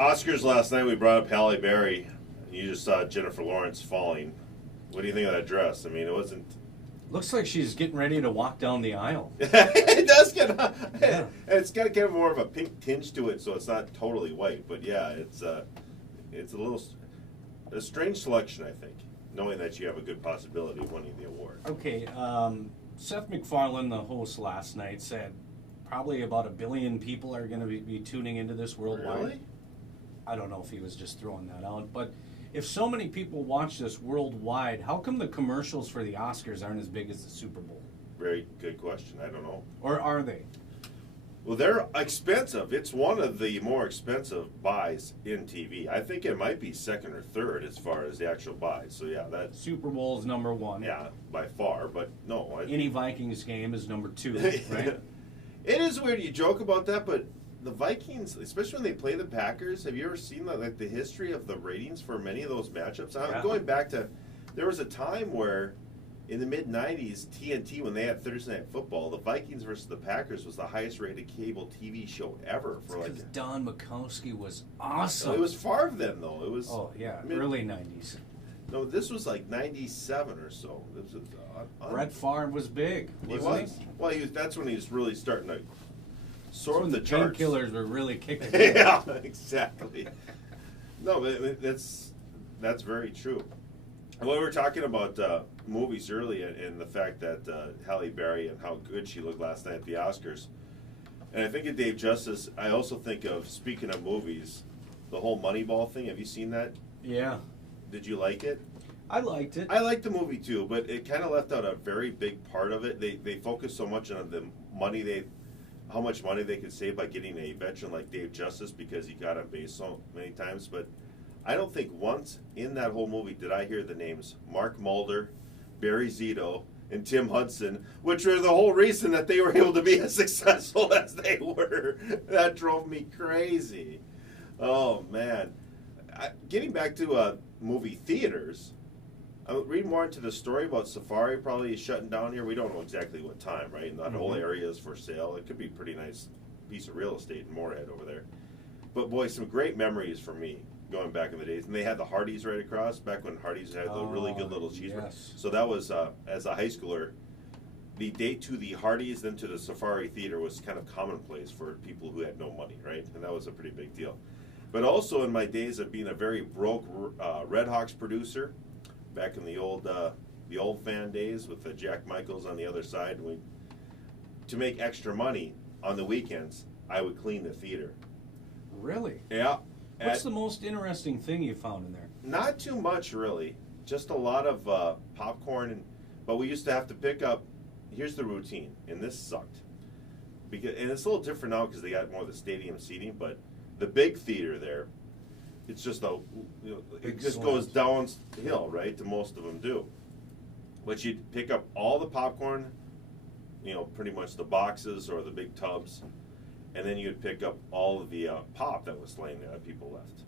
Oscars last night, we brought up Halle Berry. And you just saw Jennifer Lawrence falling. What do you think of that dress? I mean, it wasn't... Looks like she's getting ready to walk down the aisle. It does get... Yeah. It's got kind of more of a pink tinge to it, so it's not totally white. But yeah, it's a little... A strange selection, I think, knowing that you have a good possibility of winning the award. Okay, Seth MacFarlane, the host last night, said probably about 1 billion people are going to be tuning into this worldwide. Really? I don't know if he was just throwing that out, but if so many people watch this worldwide, how come the commercials for the Oscars aren't as big as the Super Bowl? Very good question. I don't know. Or are they? Well, they're expensive. It's one of the more expensive buys in TV. I think it might be second or third as far as the actual buys. So yeah, that's Super Bowl's number one. yeah by far. But no, Any Vikings game is number 2, right? It is weird. You joke about that, but the Vikings, especially when they play the Packers, have you ever seen the history of the ratings for many of those matchups? I'm Yeah. going back to, there was a time where in the mid-'90s, TNT, when they had Thursday Night Football, the Vikings versus the Packers was the highest-rated cable TV show ever. Because Don Mikowski was awesome. It was Favre then, though. It was early 90s. No, this was like 97 or so. This was, Brett Favre was big, He wasn't was. Well, that's when he was really starting to soar That's when the the charts. painkillers were really kicking. Yeah, exactly. No, but that's very true. Well, we were talking about movies earlier and the fact that Halle Berry and how good she looked last night at the Oscars. And I think of Dave Justice. I also think of, speaking of movies, the whole Moneyball thing. Have you seen that? Yeah. Did you like it? I liked it. I liked the movie too, but it kind of left out a very big part of it. They focused so much on the money how much money they could save by getting a veteran like Dave Justice because he got on base so many times. But I don't think once in that whole movie did I hear the names Mark Mulder, Barry Zito, and Tim Hudson, which were the whole reason that they were able to be as successful as they were. That drove me crazy. Oh man. Getting back to movie theaters, I would read more into the story about Safari probably shutting down here. We don't know exactly what time, right? And that whole area is for sale. It could be a pretty nice piece of real estate in Moorhead over there. But boy, some great memories for me going back in the days. And they had the Hardee's right across, back when Hardee's had the really good little cheeseburger. Yes. So that was, as a high schooler, the date to the Hardee's, then to the Safari Theater was kind of commonplace for people who had no money, right? And that was a pretty big deal. But also in my days of being a very broke Red Hawks producer, back in the old fan days with Jack Michaels on the other side, to make extra money on the weekends, I would clean the theater. Really? Yeah. What's the most interesting thing you found in there? Not too much, really. Just a lot of popcorn, but we used to have to pick up. Here's the routine, and this sucked. And it's a little different now because they got more of the stadium seating, but the big theater there, it's just it just goes downhill, right? To most of them do. But you'd pick up all the popcorn, pretty much the boxes or the big tubs, and then you'd pick up all of the pop that was laying there that people left.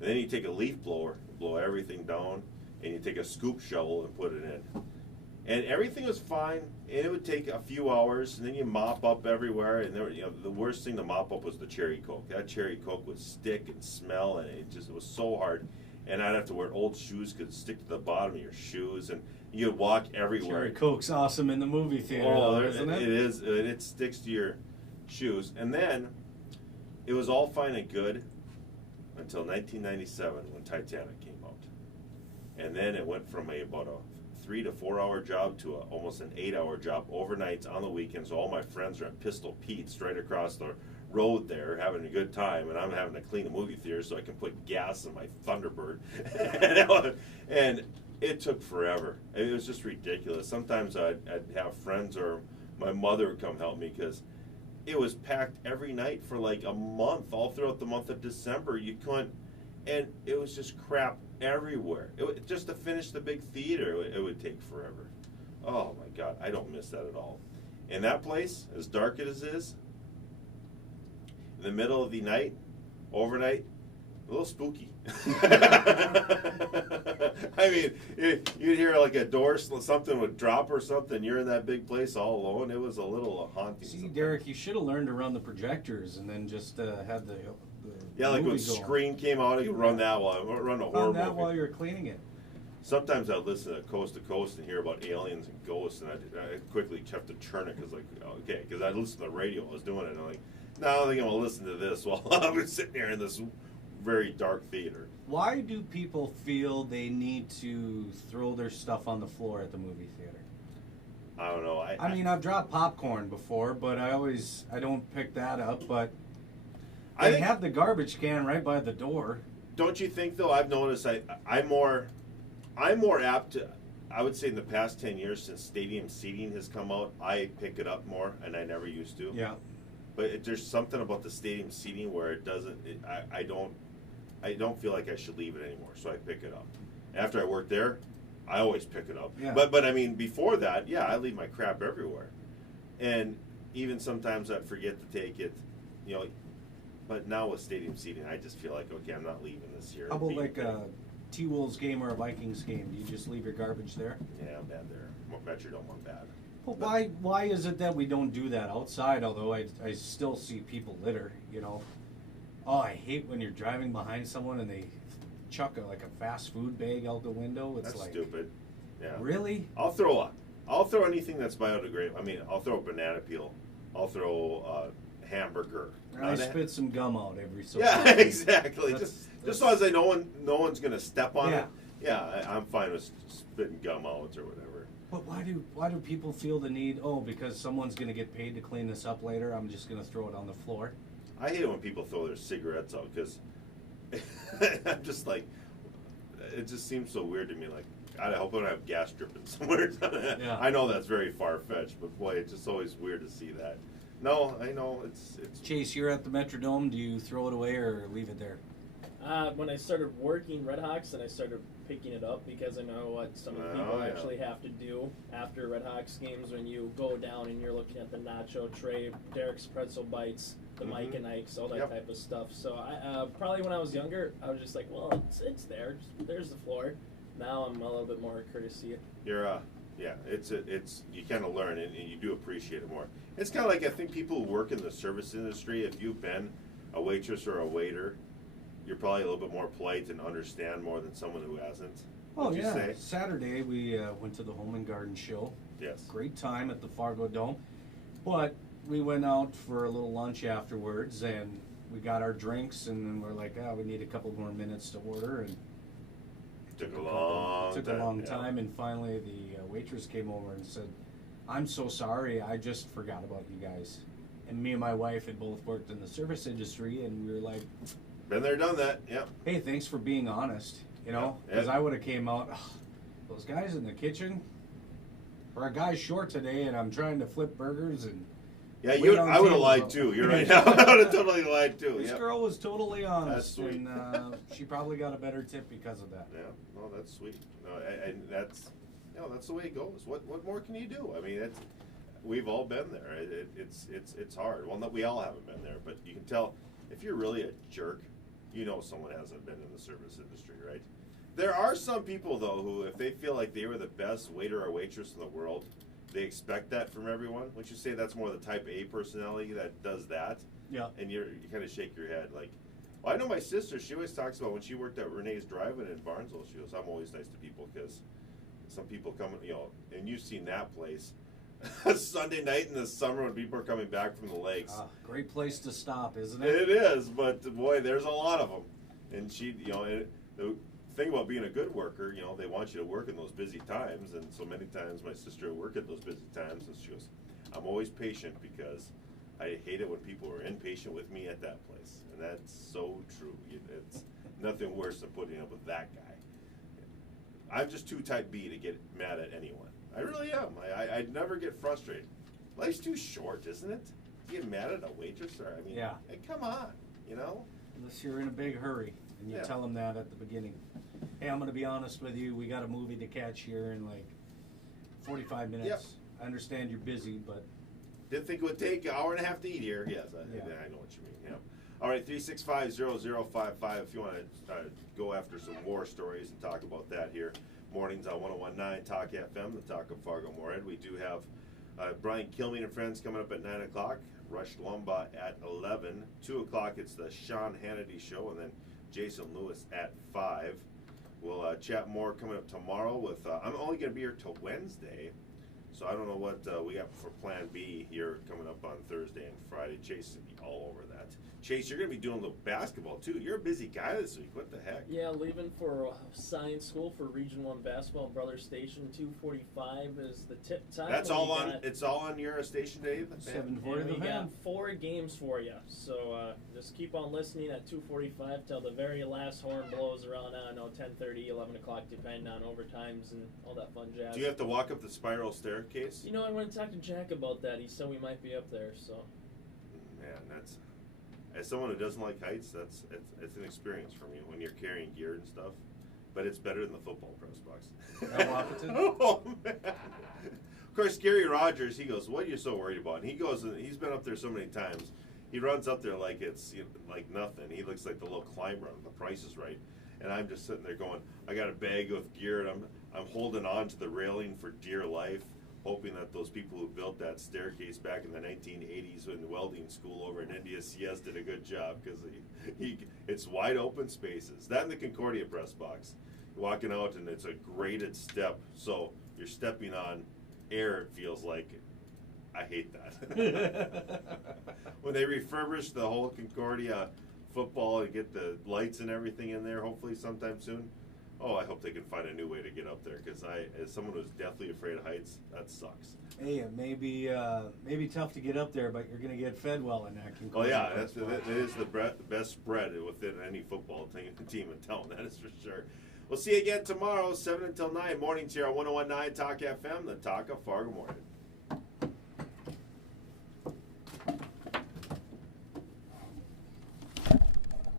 And then you take a leaf blower, blow everything down, and you take a scoop shovel and put it in. And everything was fine, and it would take a few hours, and then you mop up everywhere. And the worst thing to mop up was the cherry Coke. That cherry Coke would stick and smell, and it was so hard. And I'd have to wear old shoes because it stick to the bottom of your shoes, and you'd walk everywhere. Cherry Coke's awesome in the movie theater, though, isn't it? It is. It sticks to your shoes. And then it was all fine and good until 1997 when Titanic came out. And then it went from about a 3 to 4 hour job to almost an 8 hour job overnights on the weekends. So all my friends are at Pistol Pete's right across the road there having a good time, and I'm having to clean the movie theater so I can put gas in my Thunderbird. And it took forever. It was just ridiculous. Sometimes I'd have friends or my mother would come help me because it was packed every night for like a month, all throughout the month of December. You couldn't, and it was just crap everywhere. Just to finish the big theater, it would take forever. Oh my God, I don't miss that at all. And that place, as dark as it is, in the middle of the night, overnight, a little spooky. I mean, you'd hear like a door, something would drop or something. You're in that big place all alone. It was a little haunting. See, Derek, you should have learned to run the projectors and then just had the Yeah, like when movie going. Scream came out, you run that while run a horror Run that movie. while you're cleaning it. Sometimes I'd listen to Coast to Coast and hear about aliens and ghosts, and I quickly have to turn it because, like, okay, because I listened to the radio, I was doing it, and I'm like, no, I don't think I'm gonna listen to this while I'm sitting here in this very dark theater. Why do people feel they need to throw their stuff on the floor at the movie theater? I don't know. I mean, I've dropped popcorn before, but I don't pick that up. But they have the garbage can right by the door. Don't you think though? I've noticed I'm more apt to. I would say in the past 10 years since stadium seating has come out, I pick it up more, and I never used to. Yeah. But there's something about the stadium seating where it doesn't. I don't feel like I should leave it anymore, so I pick it up. After I work there, I always pick it up. Yeah. But I mean, before that, yeah, I leave my crap everywhere, and even sometimes I'd forget to take it, you know. But now with stadium seating, I just feel like, okay, I'm not leaving this here. How about like a T-Wolves game or a Vikings game? Do you just leave your garbage there? Yeah, I'm bad there. Bet you don't want bad. But why is it that we don't do that outside? Although I still see people litter, you know. Oh, I hate when you're driving behind someone and they chuck like a fast food bag out the window. It's That's like stupid. Yeah. Really? I'll throw anything that's biodegradable. I mean, I'll throw a banana peel. I'll throw a hamburger. I spit some gum out every so. Yeah, often. exactly. Just as long as I know no one's gonna step on it. Yeah, I'm fine with spitting gum out or whatever. But why do people feel the need? Oh, because someone's gonna get paid to clean this up later. I'm just gonna throw it on the floor. I hate it when people throw their cigarettes out because I'm just like, it just seems so weird to me. Like, I hope I don't have gas dripping somewhere. Yeah. I know that's very far fetched, but boy, it's just always weird to see that. No, I know it's. Chase, you're at the Metrodome. Do you throw it away or leave it there? When I started working Red Hawks, and I started picking it up because I know what some people actually have to do after Red Hawks games when you go down and you're looking at the nacho tray, Derek's pretzel bites, the Mike and Ike's, all that type of stuff. So I probably when I was younger, I was just like, well, it's there. There's the floor. Now I'm a little bit more courtesy. You're yeah, it's you kind of learn and you do appreciate it more. It's kind of like I think people who work in the service industry, if you've been a waitress or a waiter, you're probably a little bit more polite and understand more than someone who hasn't. Oh Would you yeah. say? Saturday we went to the Home and Garden Show. Yes. Great time at the Fargo Dome, but we went out for a little lunch afterwards and we got our drinks and then we're like, we need a couple more minutes to order and. Took a long time, and finally the waitress came over and said, "I'm so sorry, I just forgot about you guys." And me and my wife had both worked in the service industry, and we were like, "Been there, done that." Yep. Hey, thanks for being honest. You know, because I would have came out. Those guys in the kitchen, or a guy's short today, and I'm trying to flip burgers and. Yeah, I would have lied too. You're right. I would have totally lied too. This girl was totally honest, That's sweet. and she probably got a better tip because of that. Yeah, no, that's sweet. No, and that's, that's the way it goes. What more can you do? I mean, we've all been there. It's hard. Well, no, we all haven't been there, but you can tell if you're really a jerk, you know someone hasn't been in the service industry, right? There are some people though who, if they feel like they were the best waiter or waitress in the world, they expect that from everyone. Would you say that's more the type A personality that does that? Yeah. And you kind of shake your head like, well, I know my sister, she always talks about when she worked at Renee's Drive-In in Barnesville, she goes, I'm always nice to people because some people come, and you've seen that place. Sunday night in the summer when people are coming back from the lakes. Great place to stop, isn't it? It is, but boy, there's a lot of them. And she, the thing about being a good worker, they want you to work in those busy times, and so many times my sister would work at those busy times, and she goes, I'm always patient because I hate it when people are impatient with me at that place. And that's so true. It's nothing worse than putting up with that guy. I'm just too type B to get mad at anyone. I really am. I'd never get frustrated. Life's too short, isn't it? To get mad at a waitress? Or, hey, come on, Unless you're in a big hurry, and you tell them that at the beginning. Hey, I'm going to be honest with you. We got a movie to catch here in like 45 minutes. Yep. I understand you're busy, but... Didn't think it would take an hour and a half to eat here. Yes, I know what you mean. Yeah. All right, 365-0055 if you want to go after some war stories and talk about that here. Mornings on 101.9 Talk FM, the Talk of Fargo Moorhead. We do have Brian Kilmeade and friends coming up at 9 o'clock. Rush Limbaugh at 11. 2 o'clock, it's the Sean Hannity Show, and then Jason Lewis at 5. We'll chat more coming up tomorrow with, I'm only going to be here till Wednesday, so I don't know what we got for Plan B here coming up on Thursday and Friday. Chase will be all over that. Chase, you're going to be doing a little basketball too. You're a busy guy this week. What the heck? Yeah, leaving for science school for Region 1 basketball. Brother Station 2:45 is the tip time. That's all on. It's all on your station, Dave. 7:40 And the we fan. got 4 games for you. So just keep on listening at 2:45 till the very last horn blows around, I don't know, 10:30, 11 o'clock, depending on overtimes and all that fun jazz. Do you have to walk up the spiral staircase? You know, I went to talk to Jack about that. He said we might be up there, so. Man, that's, as someone who doesn't like heights, it's an experience for me when you're carrying gear and stuff. But it's better than the football press box. Oh man! Of course, Gary Rogers, he goes, "What are you so worried about?" And he goes, and he's been up there so many times. He runs up there like it's like nothing. He looks like the little climber on The Price is Right. And I'm just sitting there going, I got a bag of gear, and I'm holding on to the railing for dear life, hoping that those people who built that staircase back in the 1980s in the welding school over in India CS did a good job, because it's wide open spaces. That and the Concordia press box. You're walking out and it's a graded step, so you're stepping on air, it feels like. I hate that. When they refurbish the whole Concordia football and get the lights and everything in there, hopefully sometime soon. Oh, I hope they can find a new way to get up there, because as someone who's deathly afraid of heights, that sucks. Hey, it may be tough to get up there, but you're going to get fed well in that. Oh yeah, that is the best spread within any football team in town. That is for sure. We'll see you again tomorrow, 7 until 9 mornings here on 101.9 Talk FM, the Talk of Fargo Morning.